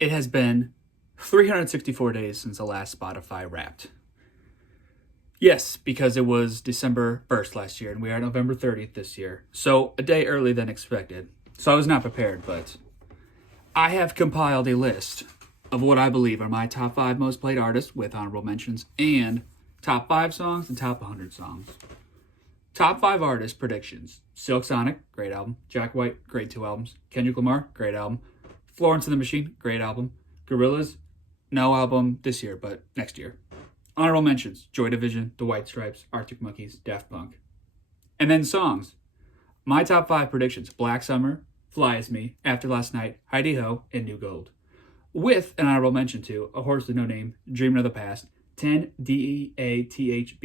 It has been 364 days since the last Spotify Wrapped. Yes, because it was December 1st last year, and we are November 30th this year. So a day earlier than expected. So I was not prepared, but I have compiled a list of what I believe are my top 5 most played artists with honorable mentions, and top 5 songs and top 100 songs. Top 5 artist predictions. Silk Sonic, great album. Jack White, great 2 albums. Kendrick Lamar, great album. Florence and the Machine, great album. Gorillaz, no album this year, but next year. Honorable mentions, Joy Division, The White Stripes, Arctic Monkeys, Daft Punk. And then songs. My top 5 predictions, Black Summer, Fly As Me, After Last Night, Heidi Ho, and New Gold. With an honorable mention to A Horse With No Name, Dreaming of the Past, 10 DEATHBREAST,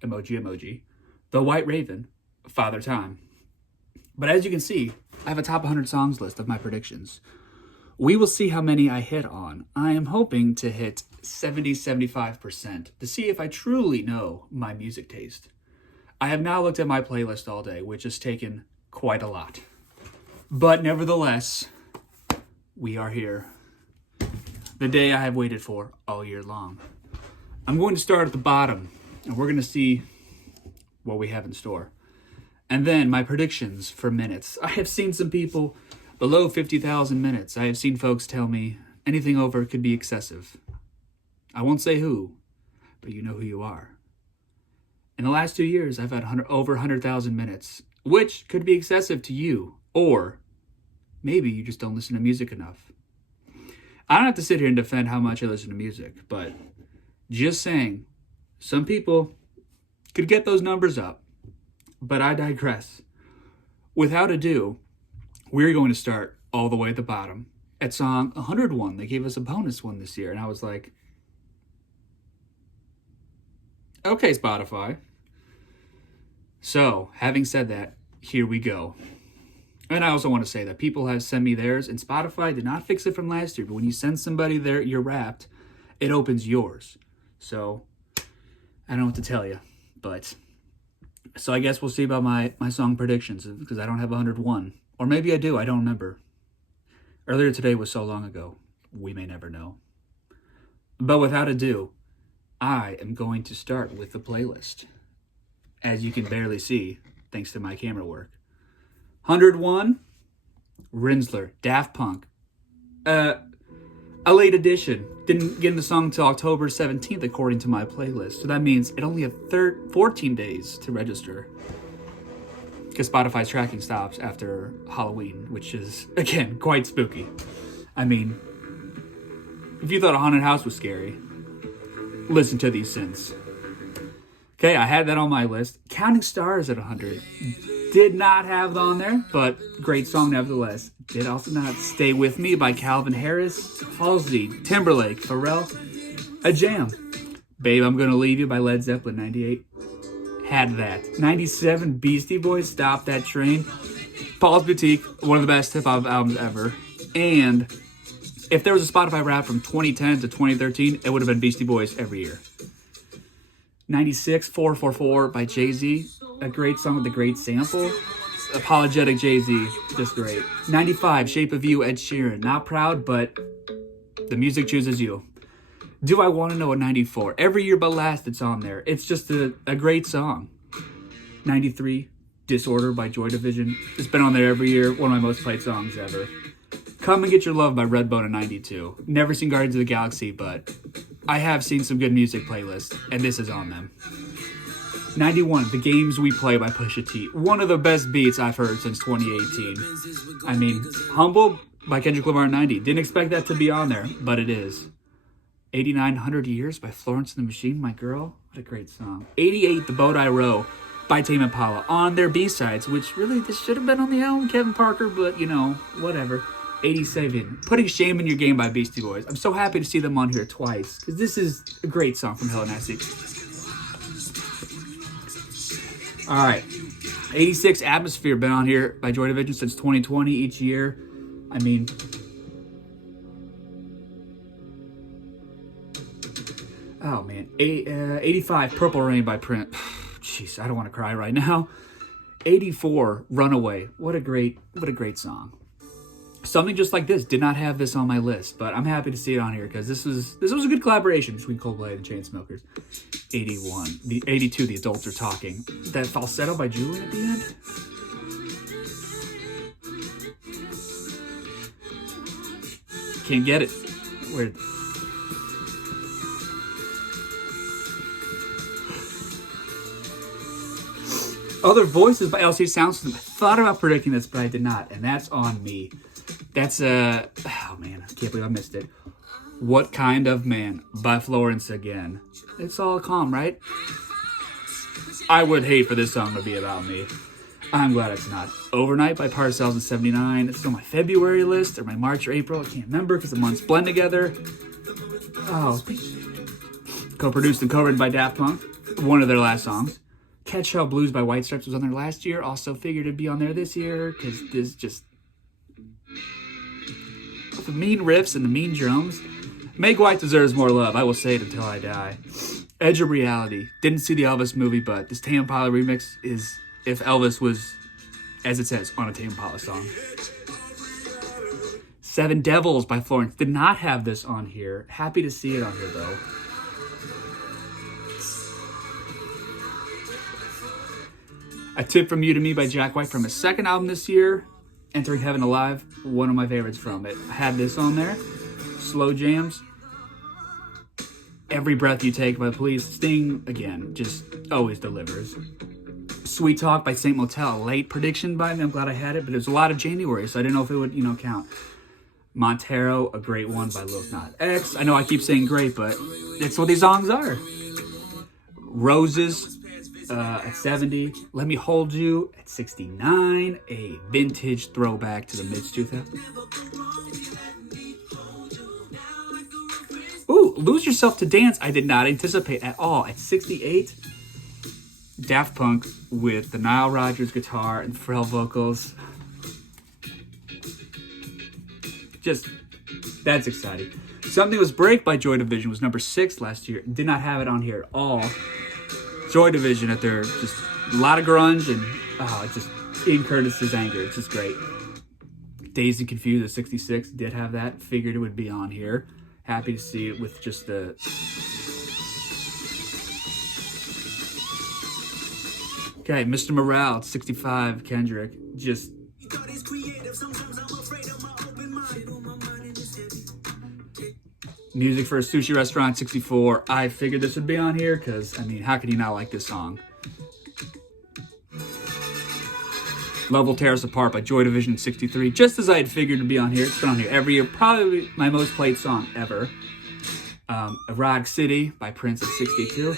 emoji, The White Raven, Father Time. But as you can see, I have a top 100 songs list of my predictions. We will see how many I hit on. I am hoping to hit 70-75% to see if I truly know my music taste. I have now looked at my playlist all day, which has taken quite a lot. But nevertheless, we are here. The day I have waited for all year long. I'm going to start at the bottom, and we're going to see what we have in store. And then my predictions for minutes. I have seen some people below 50,000 minutes. I have seen folks tell me anything over could be excessive. I won't say who, but you know who you are. In the last 2 years, I've had over 100,000 minutes, which could be excessive to you, or maybe you just don't listen to music enough. I don't have to sit here and defend how much I listen to music, but just saying, some people could get those numbers up. But I digress. Without ado, we're going to start all the way at the bottom at song 101. They gave us a bonus one this year, and I was like, okay, Spotify. So, having said that, here we go. And I also want to say that people have sent me theirs, and Spotify did not fix it from last year, but when you send somebody your Wrapped, it opens yours. So, I don't know what to tell you, but so I guess we'll see about my song predictions, because I don't have 101. Or maybe I do, I don't remember. Earlier today was so long ago, we may never know. But without ado, I am going to start with the playlist. As you can barely see, thanks to my camera work. 101, Rinsler, Daft Punk. A late edition. Didn't get in the song until October 17th, according to my playlist. So that means it only had 14 days to register. Because Spotify's tracking stops after Halloween, which is, again, quite spooky. I mean, if you thought a haunted house was scary, listen to these synths. Okay, I had that on my list. Counting Stars at 100. Did not have it on there, but great song nevertheless. Did also not. Stay With Me by Calvin Harris, Halsey, Timberlake, Pharrell. A jam. Babe, I'm Gonna Leave You by Led Zeppelin, 98. Had that. 97, Beastie Boys, Stop That Train. Paul's Boutique, one of the best hip-hop albums ever. And if there was a Spotify rap from 2010 to 2013, it would have been Beastie Boys every year. 96, 444 by Jay-Z. A great song with a great sample. Apologetic Jay-Z, just great. 95, Shape of You, Ed Sheeran. Not proud, but the music chooses you. Do I Want to Know at 94? Every year but last, it's on there. It's just a great song. 93, Disorder by Joy Division. It's been on there every year. One of my most played songs ever. Come and Get Your Love by Redbone in 92. Never seen Guardians of the Galaxy, but I have seen some good music playlists, and this is on them. 91, The Games We Play by Pusha T. One of the best beats I've heard since 2018. I mean, Humble by Kendrick Lamar, 90. Didn't expect that to be on there, but it is. 89, 100 Years by Florence and the Machine, My Girl. What a great song. 88, The Boat I Row by Tame Impala. On their B-sides, which really, this should have been on the album, Kevin Parker, but, you know, whatever. 87, Putting Shame in Your Game by Beastie Boys. I'm so happy to see them on here twice, because this is a great song from Hell and Nasty. Alright, 86, Atmosphere, been on here by Joy Division since 2020 each year. I mean, oh man, 85, Purple Rain by Prince. Jeez, I don't want to cry right now. 84, Runaway. What a great song. Something just like this did not have this on my list, but I'm happy to see it on here because this was a good collaboration between Coldplay and Chainsmokers. 81, the 82, the adults are talking. That falsetto by Julian at the end. Can't get it. Weird. Other Voices by LC Soundsystem. I thought about predicting this, but I did not, and that's on me. That's oh man, I can't believe I missed it. What Kind of Man by Florence again. It's all calm, right? I would hate for this song to be about me. I'm glad it's not. Overnight by Parcells in 79. It's on my February list, or my March or April. I can't remember because the months blend together. Oh. Co-produced and co-written by Daft Punk. One of their last songs. Catch Shell Blues by White Stripes was on there last year. Also figured it'd be on there this year because there's just the mean riffs and the mean drums. Meg White deserves more love. I will say it until I die. Edge of Reality. Didn't see the Elvis movie, but this Tame Impala remix is if Elvis was, as it says, on a Tame Impala song. Seven Devils by Florence. Did not have this on here. Happy to see it on here, though. A Tip From You to Me by Jack White from his second album this year. Entering Heaven Alive. One of my favorites from it. I had this on there. Slow Jams. Every Breath You Take by The Police. Sting, again, just always delivers. Sweet Talk by Saint Motel. Late prediction by me. I'm glad I had it, but there's a lot of January, so I didn't know if it would, count. Montero, a great one by Lil Nas X. I know I keep saying great, but it's what these songs are. Roses at 70. Let Me Hold You at 69. A vintage throwback to the mid-2000s. Ooh, Lose Yourself to Dance. I did not anticipate at all. At 68. Daft Punk with the Nile Rodgers guitar and Pharrell vocals. Just, that's exciting. Something Was Break by Joy Division was number 6 last year. Did not have it on here at all. Joy Division at their, just a lot of grunge and, just Ian Curtis's Anger. It's just great. Dazed and Confused at 66. Did have that. Figured it would be on here. Happy to see it with just the... Okay, Mr. Morale at 65. Kendrick. Just... Music for a Sushi Restaurant, 64. I figured this would be on here because, how can you not like this song? Love Will Tear Us Apart by Joy Division, 63. Just as I had figured to be on here. It's been on here every year. Probably my most played song ever. Erotic City by Prince at 62.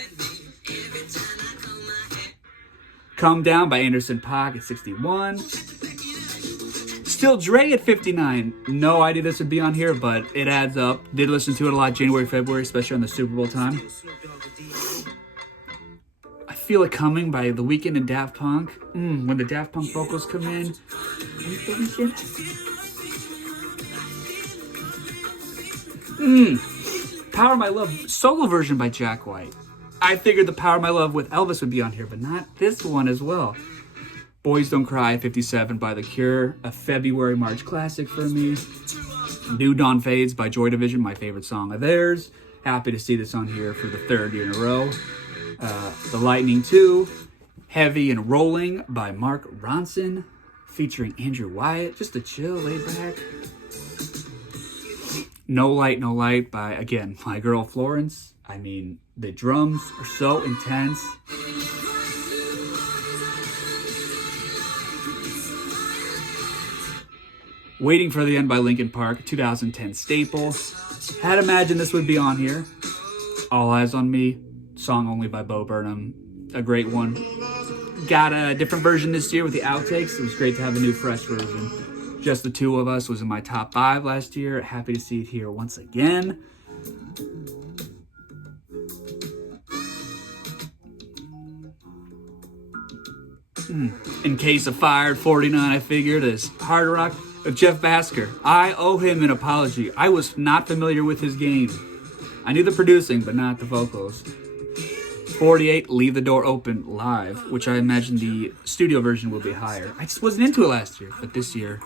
Come Down by Anderson .Paak at 61. Still Dre at 59. No idea this would be on here, but it adds up. Did listen to it a lot January, February, especially on the Super Bowl time. I Feel It Coming by The Weeknd and Daft Punk. When the Daft Punk vocals come in. Wait, The Weeknd. Power of My Love solo version by Jack White. I figured the Power of My Love with Elvis would be on here, but not this one as well. Boys Don't Cry, 57 by The Cure, a February, March classic for me. New Dawn Fades by Joy Division, my favorite song of theirs. Happy to see this on here for the 3rd year in a row. The Lightning 2, Heavy and Rolling by Mark Ronson, featuring Andrew Wyatt. Just a chill, laid back. No Light, No Light by, again, my girl Florence. The drums are so intense. Waiting for the End by Linkin Park, 2010 staple. Had imagined this would be on here. All Eyes on Me, song only by Bo Burnham. A great one. Got a different version this year with the outtakes. It was great to have a new, fresh version. Just the Two of Us was in my top 5 last year. Happy to see it here once again. In Case of Fire, 49, I figured, is Hard Rock of Jeff Basker. I owe him an apology. I was not familiar with his game. I knew the producing, but not the vocals. 48, Leave the Door Open live, which I imagine the studio version will be higher. I just wasn't into it last year, but this year,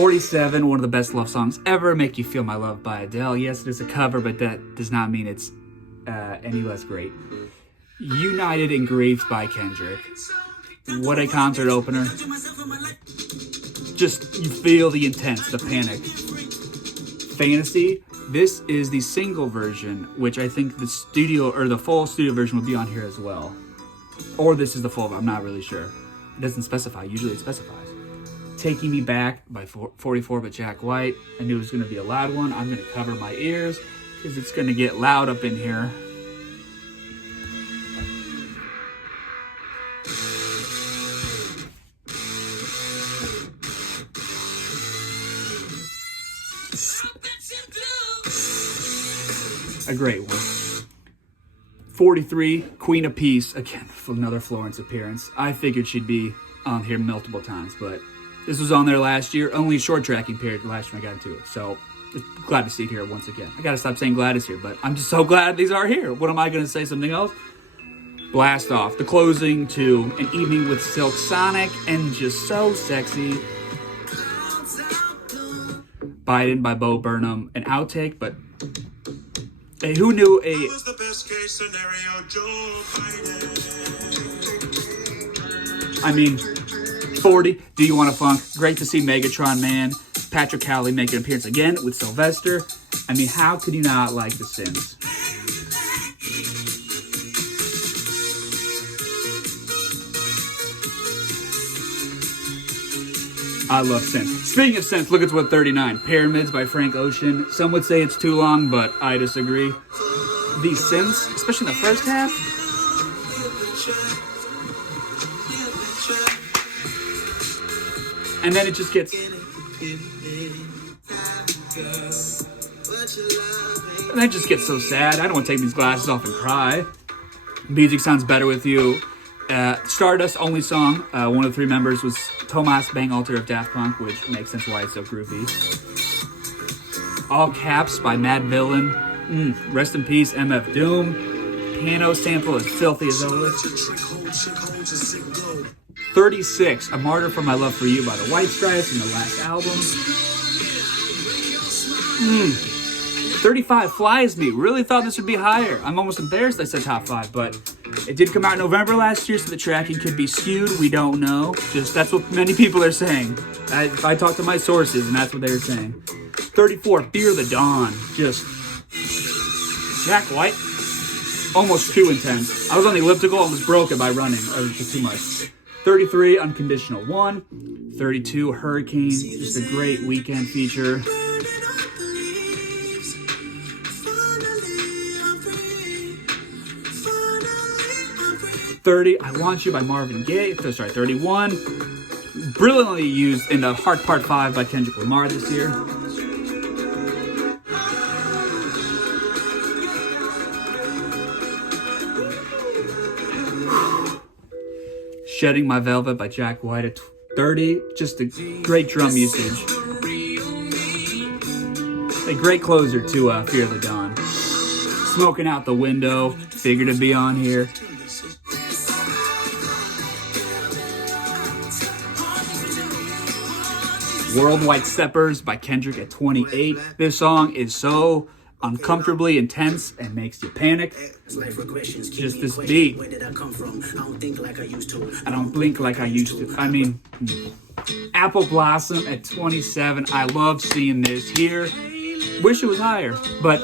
47, one of the best love songs ever, Make You Feel My Love by Adele. Yes, it is a cover, but that does not mean it's any less great. United and Grieved by Kendrick. What a concert opener. Just, you feel the intense, the panic. Fantasy. This is the single version, which I think the studio, or the full studio version will be on here as well. Or this is the full, I'm not really sure. It doesn't specify, usually it specifies. Taking Me Back by 44 by Jack White. I knew it was going to be a loud one. I'm going to cover my ears because it's going to get loud up in here. A great one. 43, Queen of Peace. Again, another Florence appearance. I figured she'd be on here multiple times, but this was on there last year. Only a short tracking period last time I got into it. So, glad to see it here once again. I gotta stop saying glad it's here, but I'm just so glad these are here. What am I gonna say? Something else? Blast Off. The closing to An Evening with Silk Sonic and Just So Sexy. Biden by Bo Burnham. An outtake, but hey, who knew a... was the best case scenario, Joe Biden. I mean, 40, Do You Want to Funk? Great to see Megatron Man, Patrick Cowley make an appearance again with Sylvester. I mean, how could you not like The Sims? I love synth. Speaking of synth, look at what 39. Pyramids by Frank Ocean. Some would say it's too long, but I disagree. These synths, especially in the first half. And then it just gets... And that just gets so sad. I don't want to take these glasses off and cry. Music sounds better with you. Stardust only song. One of the three members was Thomas Bangalter of Daft Punk, which makes sense why it's so groovy. All Caps by Mad Villain. Rest in peace, MF Doom. Piano sample is filthy as always. 36, A Martyr for My Love for You by the White Stripes from the last album. 35, Flies Me. Really thought this would be higher. I'm almost embarrassed I said top 5, but it did come out in November last year, so the tracking could be skewed. We don't know. Just that's what many people are saying. I talked to my sources, and that's what they were saying. 34, Fear the Dawn. Just Jack White. Almost too intense. I was on the elliptical, almost broke it by running. It was just too much. 33, Unconditional 1. 32, Hurricane. Just a great weekend feature. 30, I Want You by Marvin Gaye. 31, brilliantly used in the Heart Part 5 by Kendrick Lamar this year. Shedding My Velvet by Jack White at 30. Just a great drum usage. A great closer to Fear the Dawn. Smoking Out the Window. Figured to be on here. Worldwide Steppers by Kendrick at 28. This song is so uncomfortably intense and makes you panic. Just this beat. I don't blink like I used to. I mean, Apple Blossom at 27. I love seeing this here. Wish it was higher, but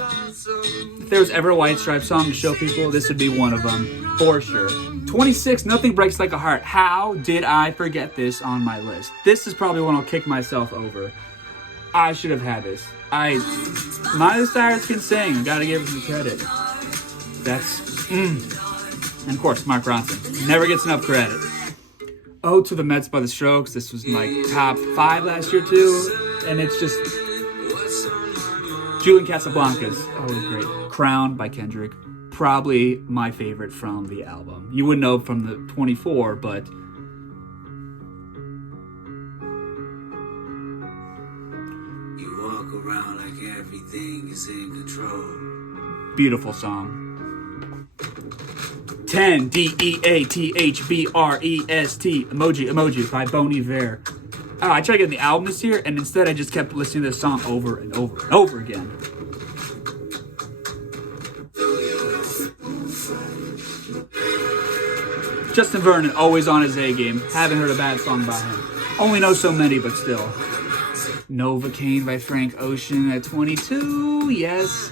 if there was ever a White Stripes song to show people, this would be one of them, for sure. 26, Nothing Breaks Like a Heart. How did I forget this on my list? This is probably one I'll kick myself over. I should have had this. Miley Cyrus can sing. Gotta give him the credit. That's, And of course, Mark Ronson. Never gets enough credit. Oh to the Mets by the Strokes. This was my top 5 last year too. And it's just... Julian Casablancas. Always great. Crown by Kendrick. Probably my favorite from the album. You wouldn't know from the 24, but... You walk around like everything is in control. Beautiful song. 10, DEATHBREST, Emoji by Bon Iver. I tried getting the album this year, and instead I just kept listening to this song over and over and over again. Justin Vernon, always on his A game. Haven't heard a bad song by him. Only know so many, but still. Novocaine by Frank Ocean at 22, yes.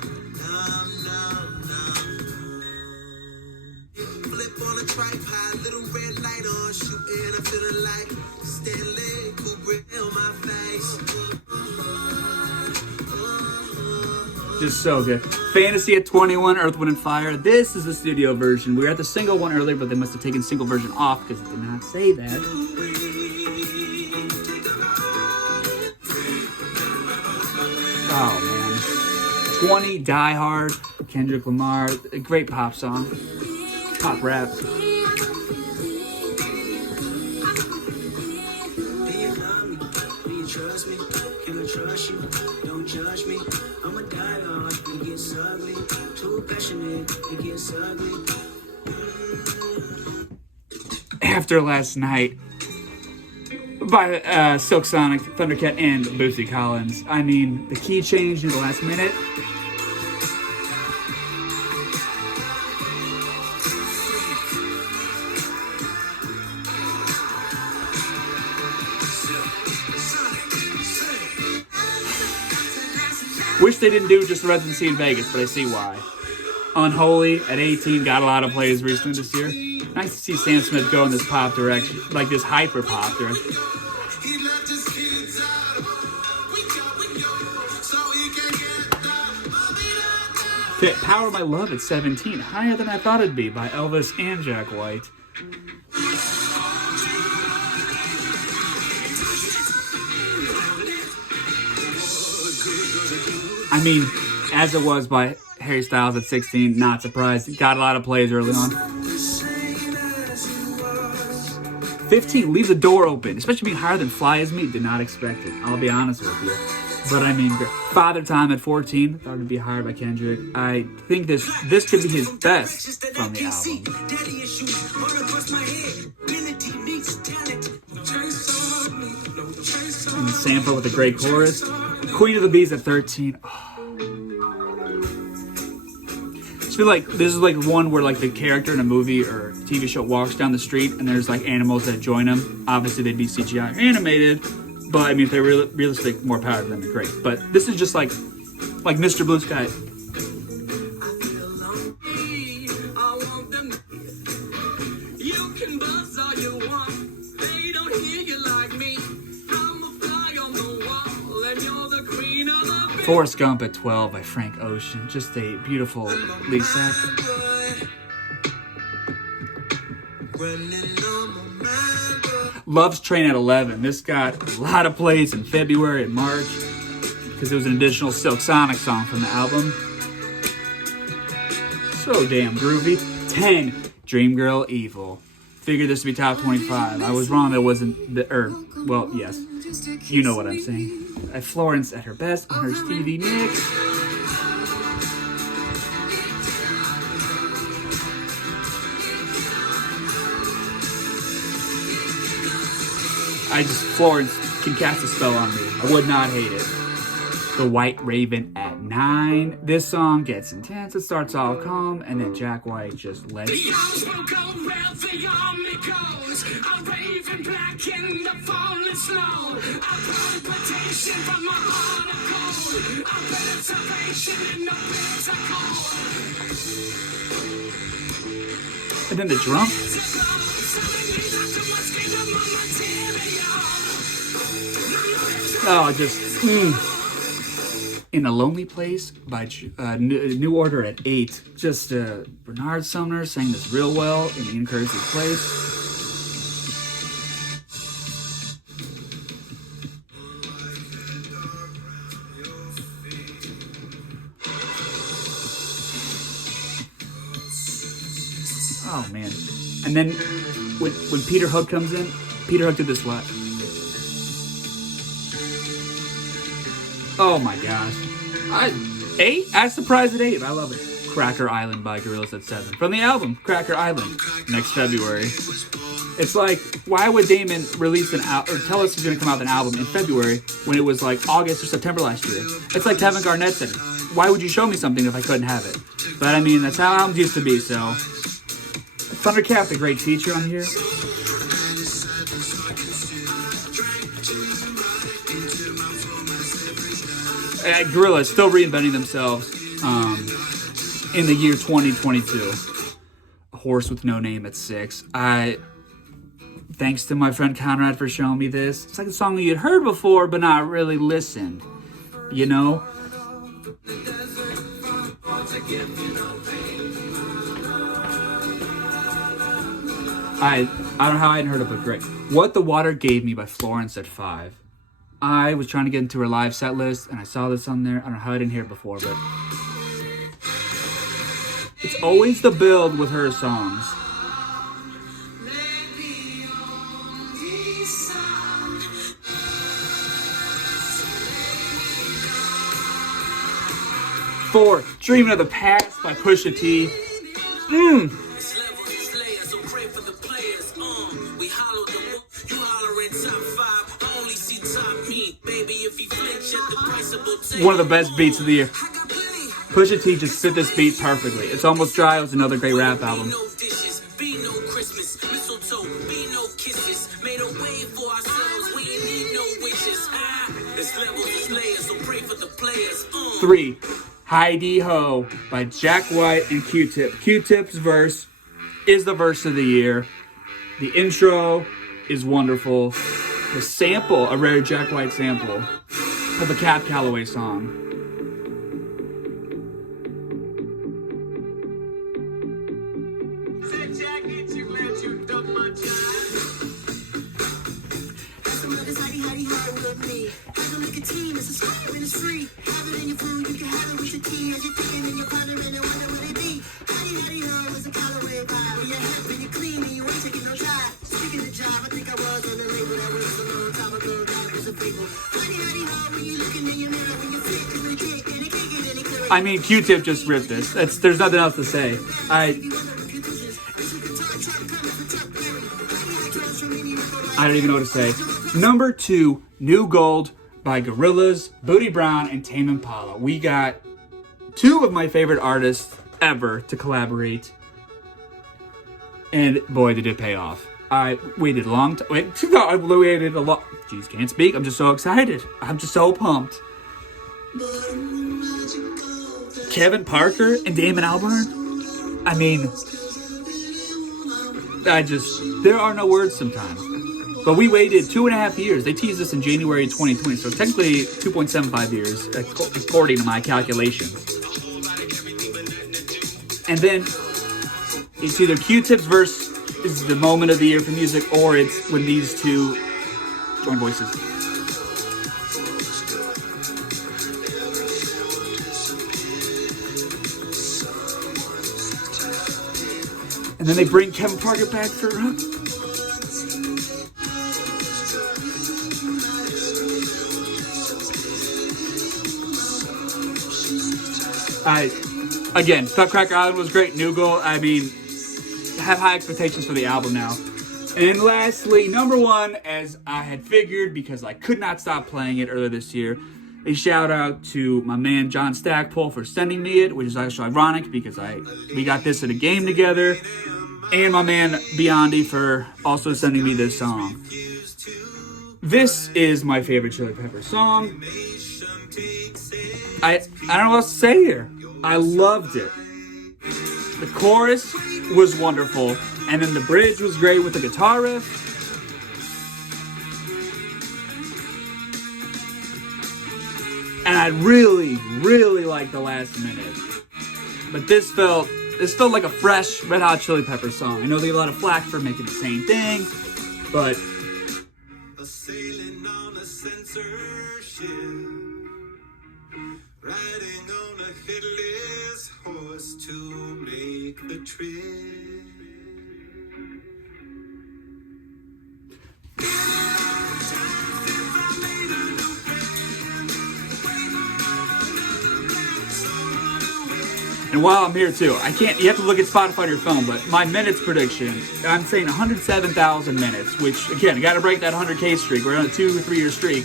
Just so good. Fantasy at 21, Earth, Wind, and Fire. This is the studio version. We were at the single one earlier, but they must have taken single version off because it did not say that. Oh, man. 20, Die Hard, Kendrick Lamar. A great pop song. Pop rap. After Last Night by Silk Sonic, Thundercat, and Bootsy Collins. I mean, the key change in the last minute. Wish they didn't do just the residency in Vegas, but I see why. Unholy at 18 got a lot of plays recently this year. Nice to see Sam Smith go in this pop direction, like this hyper pop direction. Power of My Love at 17, higher than I thought it'd be, by Elvis and Jack White. I mean, as it was by Harry Styles at 16, not surprised. Got a lot of plays early on. 15, Leave the Door Open. Especially being higher than Fly As Me, did not expect it. I'll be honest with you. But I mean, Father Time at 14, thought it'd be higher by Kendrick. I think this could be his best from the album. And Sample with a great chorus. Queen of the Bees at 13. Oh. I feel like this is like one where like the character in a movie or TV show walks down the street and there's like animals that join him. Obviously they'd be CGI or animated, but I mean if they're realistic, more power to them, great. But this is just like Mr. Blue Sky. Forrest Gump at 12 by Frank Ocean. Just a beautiful lead set. Love's Train at 11. This got a lot of plays in February and March because it was an additional Silk Sonic song from the album. So damn groovy. 10, Dreamgirl Evil. Figured this to be top 25. I was wrong, that wasn't well, yes. You know what I'm saying. At Florence at her best on her Stevie Nicks. Florence can cast a spell on me. I would not hate it. The White Raven at 9. This song gets intense. It starts all calm, and then Jack White just lets it. And then the drum. Oh, just In a Lonely Place by New Order at 8. Just Bernard Sumner sang this real well in Ian Curtis's place. Oh man! And then when Peter Hook comes in, Peter Hook did this live. Oh my gosh. 8? I'm surprised at 8. I love it. Cracker Island by Gorillaz at 7. From the album, Cracker Island. Next February. It's like, why would Damon release an album or tell us he's going to come out with an album in February when it was like August or September last year? It's like Kevin Garnett said, why would you show me something if I couldn't have it? But I mean, that's how albums used to be, so. Thundercat, the great feature on here. Gorillaz still reinventing themselves in the year 2022. A Horse with No Name at 6. Thanks to my friend Conrad for showing me this. It's like a song you had heard before, but not really listened. You know? I don't know how I hadn't heard of it, but great. What the Water Gave Me by Florence at 5. I was trying to get into her live set list, and I saw this on there. I don't know how I didn't hear it before, but it's always the build with her songs. Four, Dreaming of the Past by Pusha T. One of the best beats of the year. Pusha T just fit this beat perfectly. It's Almost Dry was another great rap album. Three, Heidi Ho by Jack White and Q-Tip. Q-Tip's verse is the verse of the year. The intro is wonderful. The sample, a rare Jack White sample of a Cab Calloway song. I mean, Q-Tip just ripped this. There's nothing else to say. I don't even know what to say. Number 2, New Gold by Gorillaz, Booty Brown, and Tame Impala. We got 2 of my favorite artists ever to collaborate. And boy, did it pay off. I waited a long time. I waited a lot. Jeez, can't speak. I'm just so excited. I'm just so pumped. Kevin Parker and Damon Albarn. I mean, there are no words sometimes. But we waited 2.5 years. They teased us in January 2020, so technically 2.75 years, according to my calculations. And then it's either Q-Tip's verse is the moment of the year for music, or it's when these two join voices. And then they bring Kevin Parker back for again, thought Cracker Island was great. New Gold, I mean, have high expectations for the album now. And lastly, number 1, as I had figured, because I could not stop playing it earlier this year, a shout out to my man John Stackpole for sending me it, which is actually ironic because we got this at a game together, and my man Biondi for also sending me this song. This is my favorite Chili Peppers song. I don't know what else to say here. I loved it. The chorus was wonderful, and then the bridge was great with the guitar riff. And I really, really liked the last minute. But this felt like a fresh Red Hot Chili Peppers song. I know they get a lot of flack for making the same thing, but sailing on a censorship, riding on a headless horse to make the trip. And while I'm here too, you have to look at Spotify on your phone, but my minutes prediction, I'm saying 107,000 minutes, which again, got to break that 100K streak. We're on a 2 or 3 year streak.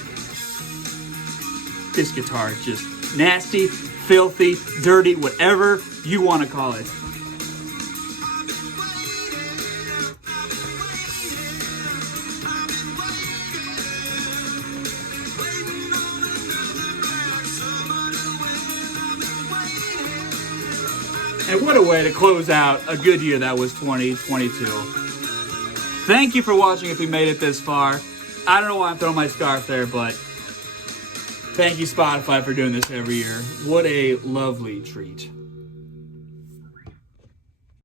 This guitar, just nasty, filthy, dirty, whatever you want to call it. And what a way to close out a good year that was 2022. Thank you for watching if you made it this far. I don't know why I'm throwing my scarf there, but thank you, Spotify, for doing this every year. What a lovely treat.